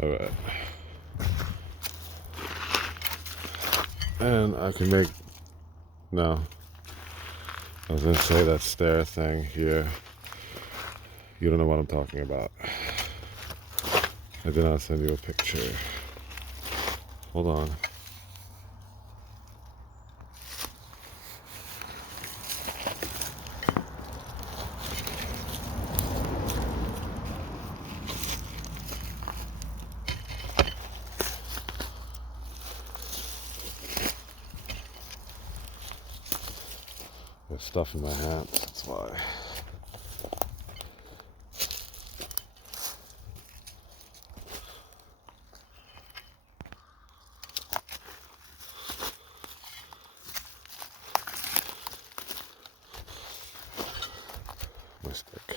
All right. And I can make, no, I was gonna say that stair thing here. You don't know what I'm talking about. I did not send you a picture. Hold on. There's stuff in my hands, that's why. My stick.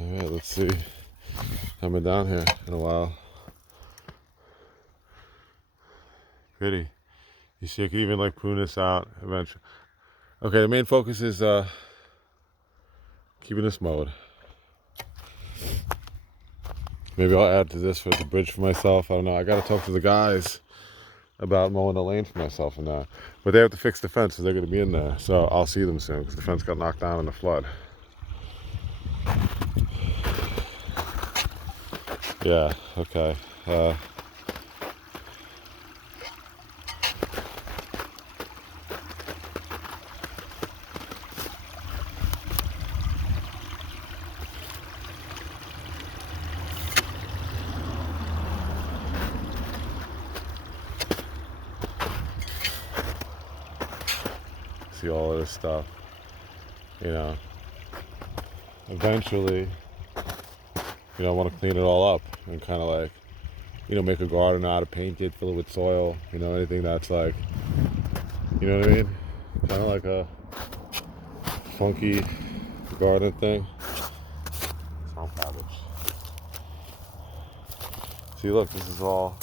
Alright, let's see. Haven't been down here in a while. Pretty. You see, I could even like prune this out eventually. Okay, the main focus is keeping this mowed. Maybe I'll add to this for the bridge for myself. I don't know. I gotta talk to the guys about mowing the lane for myself and that. But they have to fix the fence, so they're gonna be in there. So I'll see them soon because the fence got knocked down in the flood. Yeah. Okay. See all of this stuff. You know. Eventually, I want to clean it all up and kind of like, make a garden out of, paint it, fill it with soil. Anything that's like, you know what I mean? Kind of like a funky garden thing. Swamp cabbage. See, look, this is all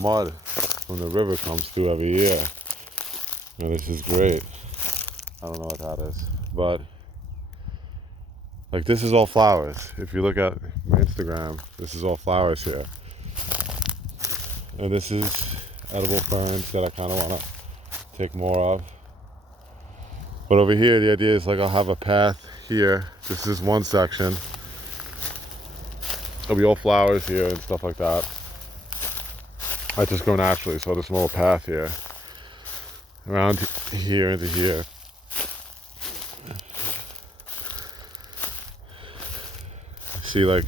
mud from the river comes through every year. And this is great. I don't know what that is, but like this is all flowers. If you look at my Instagram, this is all flowers here. And this is edible ferns that I kind of want to take more of. But over here, the idea is like I'll have a path here. This is one section. There'll be all flowers here and stuff like that. I just go naturally, so there's a little path here. Around here into here. See, like,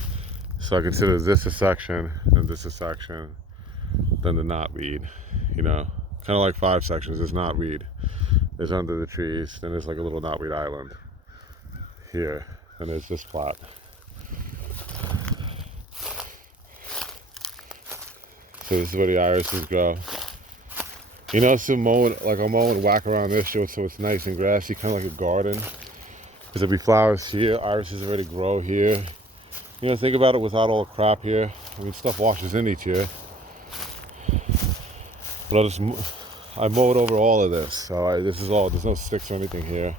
so I consider this a section, and this a section, then the knotweed, kind of like 5 sections. There's knotweed, there's under the trees, then there's like a little knotweed island here, and there's this plot. So this is where the irises grow. So mowing, like I'll mow and whack around this so it's nice and grassy, kind of like a garden. Because there'll be flowers here, irises already grow here. Think about it without all the crap here. Stuff washes in each year. But I mowed over all of this. So this is all, there's no sticks or anything here.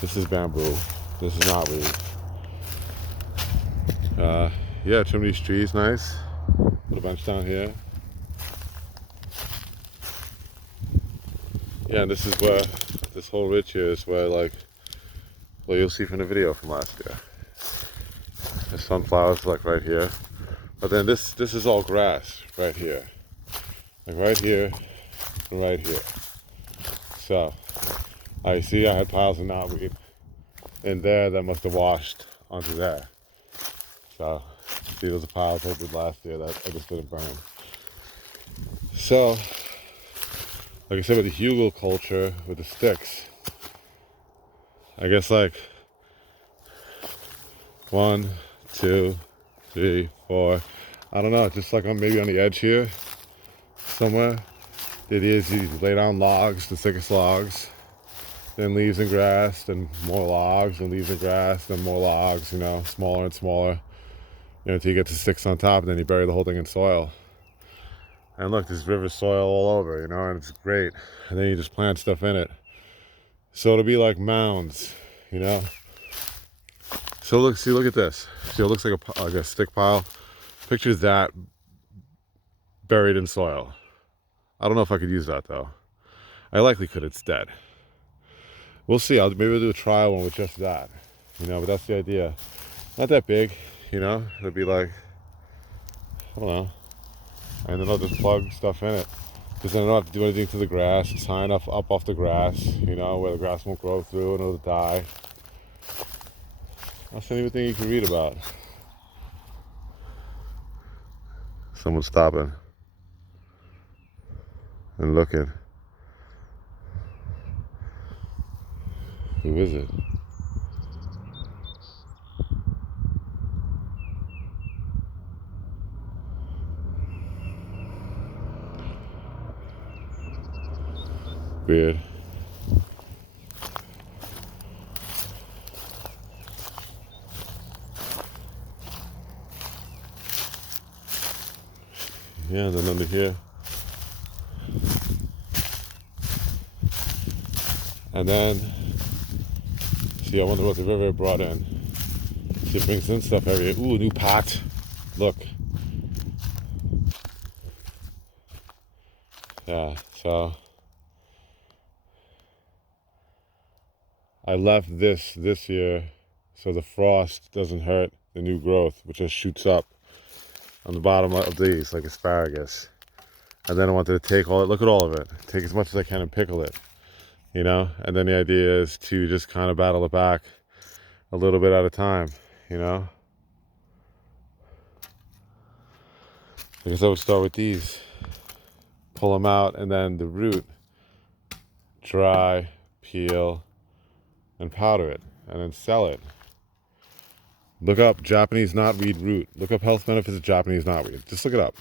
This is bamboo. This is knotweed. Yeah, trim these trees nice. Put a bench down here. Yeah, and this is where, this whole ridge here is where you'll see from the video from last year. There's sunflowers like right here. But then this is all grass right here. Like right here and right here. So, I see I had piles of knotweed in there that must have washed onto there. So, see those are piles I did last year that I just didn't burn. So, like I said, with the hugel culture, with the sticks, I guess like 1, 2, 3, 4, I don't know, just like I'm maybe on the edge here somewhere. The idea is you lay down logs, the thickest logs, then leaves and grass, then more logs, and leaves and grass, then more logs, smaller and smaller, until you get to sticks on top, and then you bury the whole thing in soil. And look, there's river soil all over, and it's great. And then you just plant stuff in it. So it'll be like mounds, you know. So look at this. See, it looks like a stick pile. Picture that buried in soil. I don't know if I could use that though. I likely could. It's dead. We'll see. Maybe we'll do a trial one with just that, you know. But that's the idea. Not that big, you know. It'll be like, I don't know. And then I'll just plug stuff in it. Because then I don't have to do anything to the grass. It's high enough up off the grass, you know, where the grass won't grow through and it'll die. That's anything you can read about. Someone's stopping and looking. Who is it? Weird. Yeah, then under here. And then, see, I wonder what the river brought in. See, it brings in stuff every year. Ooh, new pot. Look. Yeah, so I left this year so the frost doesn't hurt the new growth, which just shoots up on the bottom of these like asparagus. And then I wanted to take all it, look at all of it, take as much as I can and pickle it, you know. And then the idea is to just kind of battle it back a little bit at a time, you know. I guess I would start with these, pull them out, and then the root, dry, peel, and powder it, and then sell it. Look up Japanese knotweed root. Look up health benefits of Japanese knotweed. Just look it up.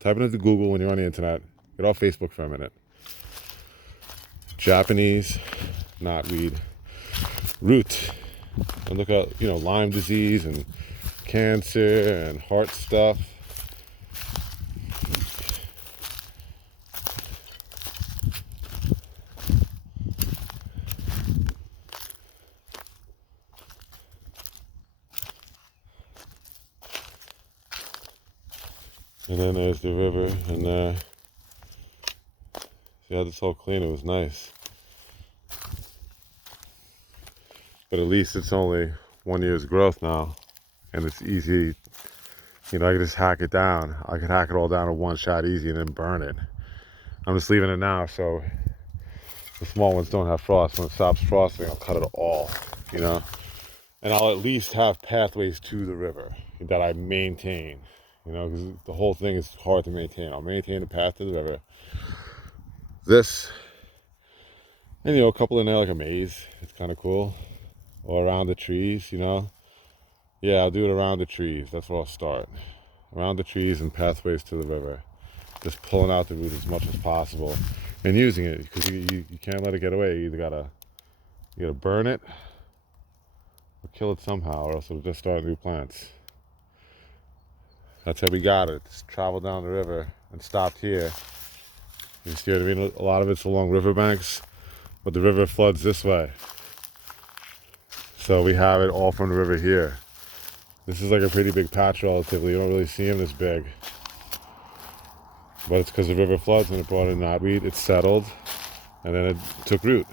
Type it into Google when you're on the internet. Get off Facebook for a minute. Japanese knotweed root. And look at, you know, Lyme disease and cancer and heart stuff. And then there's the river, and see how this all clean, it was nice. But at least it's only 1 year's growth now, and it's easy, you know, I can just hack it down. I could hack it all down in one shot easy and then burn it. I'm just leaving it now so the small ones don't have frost. When it stops frosting, I'll cut it all, you know. And I'll at least have pathways to the river that I maintain. You know, because the whole thing is hard to maintain. I'll maintain a path to the river. This, and you know, a couple in there like a maze. It's kind of cool. Or around the trees, you know. Yeah, I'll do it around the trees. That's where I'll start. Around the trees and pathways to the river. Just pulling out the root as much as possible and using it, because you can't let it get away. You gotta burn it or kill it somehow, or else it'll just start new plants. That's how we got it. Just traveled down the river and stopped here. You see what I mean? A lot of it's along riverbanks, but the river floods this way. So we have it all from the river here. This is like a pretty big patch relatively. You don't really see them this big. But it's because the river floods and it brought in knotweed. It settled, and then it took root.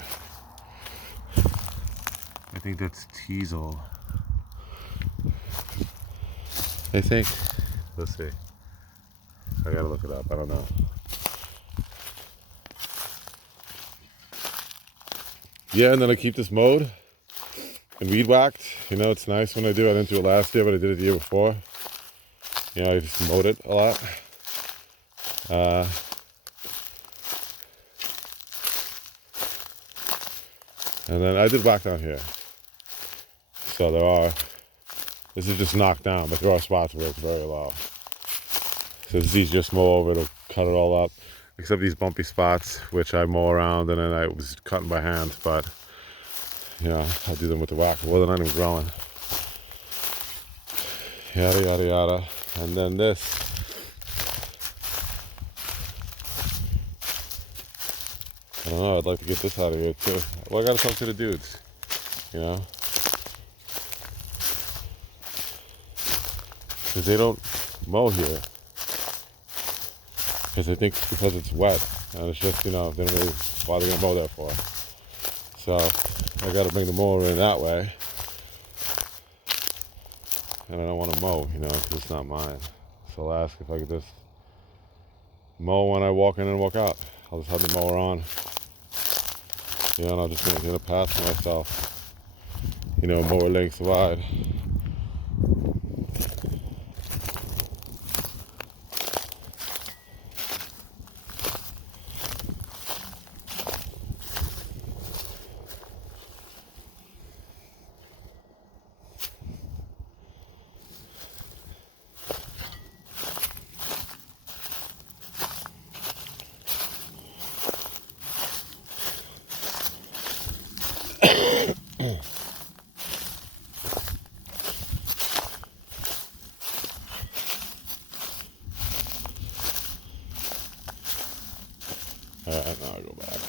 I think that's teasel. I think. Let's see. I gotta look it up. I don't know. Yeah, and then I keep this mowed and weed whacked. You know, it's nice when I do. I didn't do it last year, but I did it the year before. You know, I just mowed it a lot. And then I did whack down here. So this is just knocked down, but there are spots where it's very low. So it's easy to just mow over, it'll cut it all up. Except these bumpy spots, which I mow around, and then I was cutting by hand, but you know, I do them with the whacker. Well, they're not even growing. Yada, yada, yada. And then this. I don't know, I'd like to get this out of here too. Well, I gotta talk to the dudes, you know? Because they don't mow here. Because they think because it's wet, and it's just, you know, they don't really, why they're gonna mow there for. So, I gotta bring the mower in that way. And I don't want to mow, you know, because it's not mine. So I'll ask if I could just mow when I walk in and walk out. I'll just have the mower on. You know, and I'll just get a path for myself. You know, mower lengths wide. Alright, now I'll go back.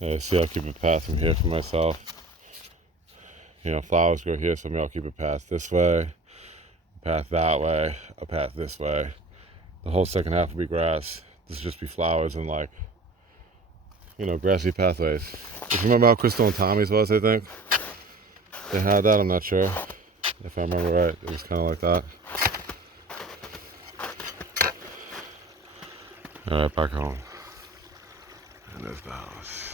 Yeah, see, I'll keep a path from here for myself. You know, flowers go here, so maybe I'll keep a path this way, a path that way, a path this way. The whole second half will be grass. This will just be flowers and, like, you know, grassy pathways. If you remember how Crystal and Tommy's was, I think they had that. I'm not sure if I remember right. It was kind of like that. All right, back home. And there's the house.